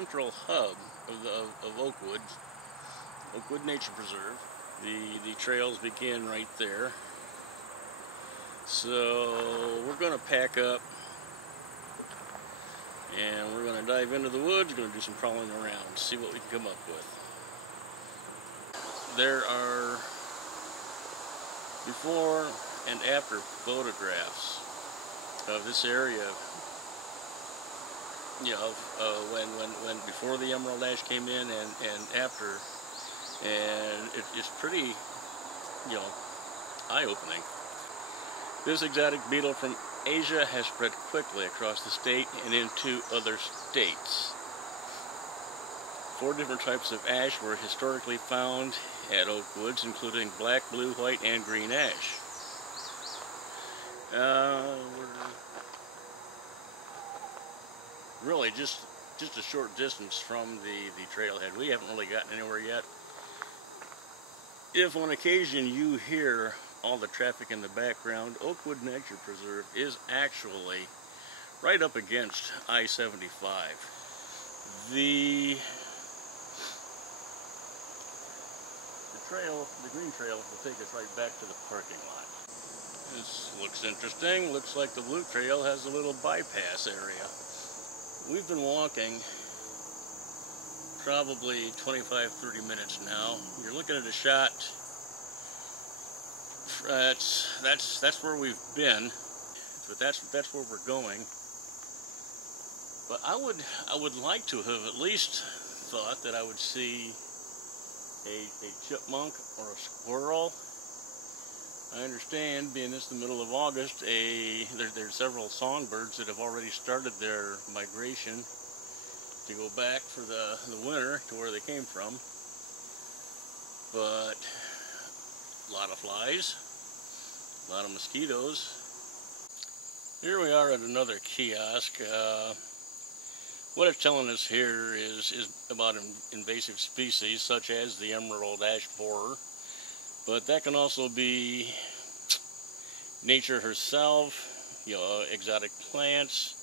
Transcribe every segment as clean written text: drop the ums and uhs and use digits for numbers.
central hub of Oakwoods, Oakwood Nature Preserve. The trails begin right there. So we're going to pack up and we're going to dive into the woods. We're going to do some crawling around, see what we can come up with. There are before and after photographs of this area. You know, when before the emerald ash came in and after, and it's pretty, you know, eye-opening. This exotic beetle from Asia has spread quickly across the state and into other states. 4 different types of ash were historically found at Oakwoods, including black, blue, white, and green ash. We're really just a short distance from the trailhead. We haven't really gotten anywhere yet. If on occasion you hear all the traffic in the background, Oakwood Nature Preserve is actually right up against I-75. The green trail will take us right back to the parking lot. This looks interesting. Looks like the blue trail has a little bypass area. We've been walking probably 25-30 minutes now. You're looking at a shot. That's where we've been, but that's where we're going. But I would like to have at least thought that I would see a chipmunk or a squirrel. I understand, being this the middle of August, there's several songbirds that have already started their migration to go back for the winter to where they came from. But a lot of flies, a lot of mosquitoes. Here we are at another kiosk. What it's telling us here is about invasive species such as the emerald ash borer, but that can also be nature herself, you know, exotic plants,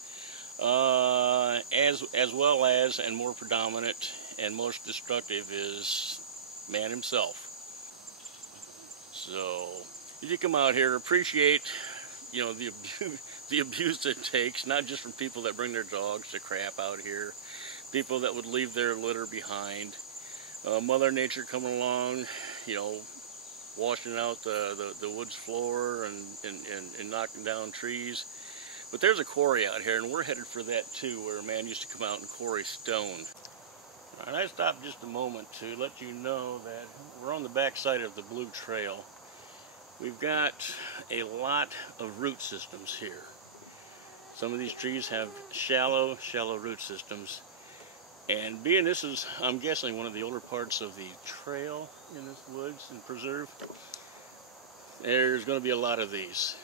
as well as, and more predominant and most destructive, is man himself. So if you come out here, appreciate, you know, the abuse it takes, not just from people that bring their dogs to crap out here, people that would leave their litter behind, Mother Nature coming along, you know, washing out the woods floor and knocking down trees. But there's a quarry out here, and we're headed for that too, where a man used to come out and quarry stone. And I stopped just a moment to let you know that we're on the back side of the Blue Trail. We've got a lot of root systems here. Some of these trees have shallow root systems. And being this is, I'm guessing, one of the older parts of the trail in this woods and preserve, there's going to be a lot of these.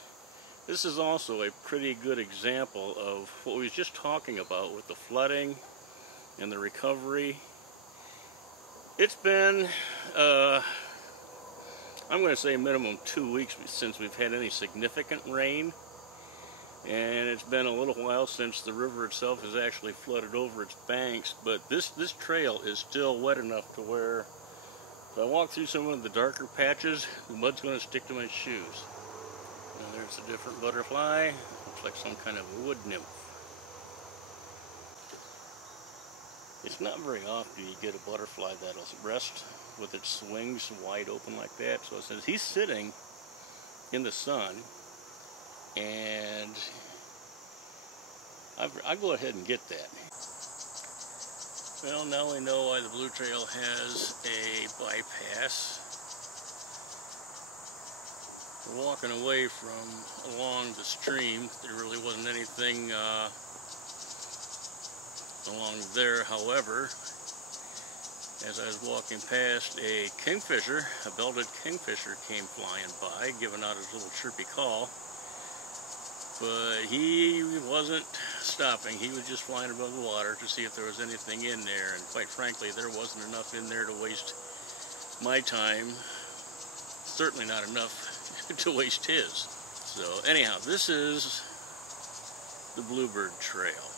This is also a pretty good example of what we was just talking about with the flooding and the recovery. It's been, I'm going to say minimum 2 weeks since we've had any significant rain. And it's been a little while since the river itself has actually flooded over its banks, but this trail is still wet enough to where if I walk through some of the darker patches, the mud's going to stick to my shoes. And there's a different butterfly. Looks like some kind of wood nymph. It's not very often you get a butterfly that'll rest with its wings wide open like that. So it says he's sitting in the sun, and I go ahead and get that. Well, now we know why the Blue Trail has a bypass. We're walking away from along the stream. There really wasn't anything along there. However, as I was walking past, a kingfisher, a belted kingfisher, came flying by, giving out his little chirpy call. But he wasn't stopping. He was just flying above the water to see if there was anything in there. And quite frankly, there wasn't enough in there to waste my time. Certainly not enough to waste his. So anyhow, this is the Bluebird Trail.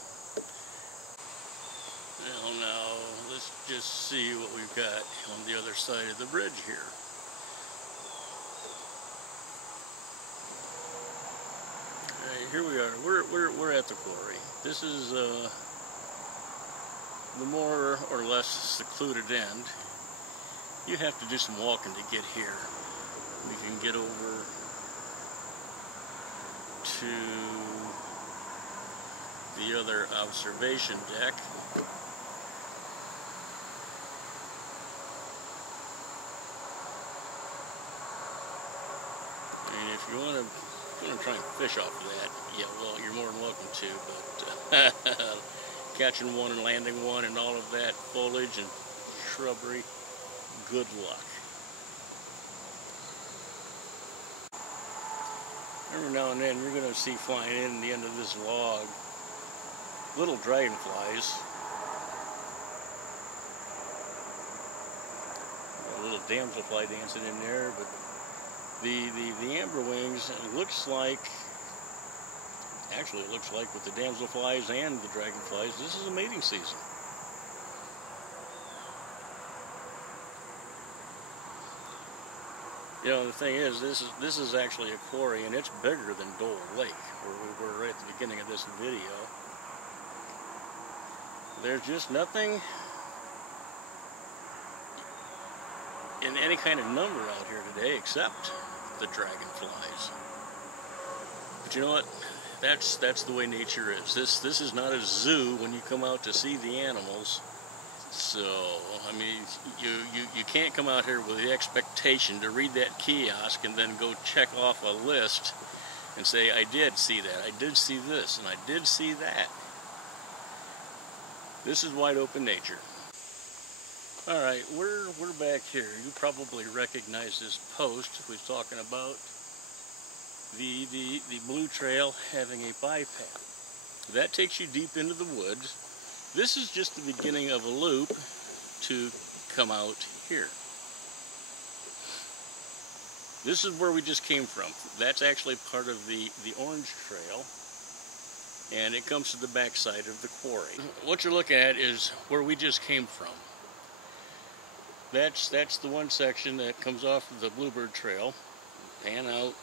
Well, now let's just see what we've got on the other side of the bridge here. Alright, here we are. We're at the quarry. This is the more or less secluded end. You have to do some walking to get here. We can get over to the other observation deck. And if you want to try and fish off of that, yeah, well, you're more than welcome to, but catching one and landing one and all of that foliage and shrubbery, good luck. Every now and then you're going to see flying in the end of this log little dragonflies. A little damselfly dancing in there, but the amber wings, it looks like, actually it looks like with the damselflies and the dragonflies, this is a mating season. You know, the thing is, this is actually a quarry, and it's bigger than Dole Lake, where we were right at the beginning of this video. There's just nothing in any kind of number out here today except the dragonflies. But you know what? That's the way nature is. This is not a zoo when you come out to see the animals. So, I mean, you can't come out here with the expectation to read that kiosk and then go check off a list and say, I did see that, I did see this, and I did see that. This is wide open nature. Alright, we're back here. You probably recognize this post we was talking about. The blue trail having a bypath. That takes you deep into the woods. This is just the beginning of a loop to come out here. This is where we just came from. That's actually part of the orange trail, and it comes to the back side of the quarry. What you're looking at is where we just came from. That's the one section that comes off of the Bluebird Trail. Pan out,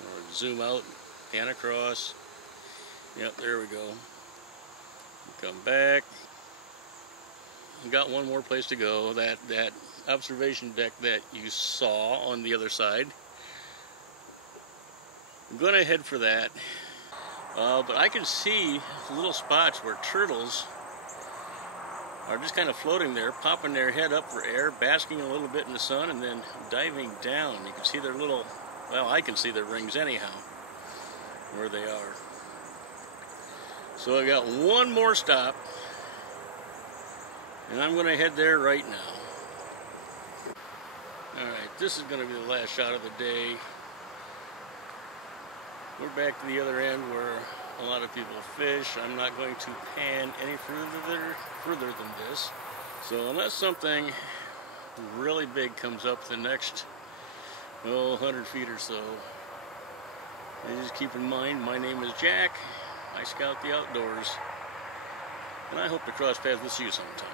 or zoom out, pan across. Yep, there we go. Come back. We've got one more place to go. That observation deck that you saw on the other side. I'm going to head for that. But I can see little spots where turtles are just kind of floating there, popping their head up for air, basking a little bit in the sun, and then diving down. You can see their little, well, I can see their rings anyhow, where they are. So I got one more stop, and I'm going to head there right now. Alright, this is going to be the last shot of the day. We're back to the other end where a lot of people fish. I'm not going to pan any further than this. So unless something really big comes up the next 100 feet or so, just keep in mind, my name is Jack. I scout the outdoors, and I hope to cross paths with you sometime.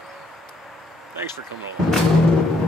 Thanks for coming over.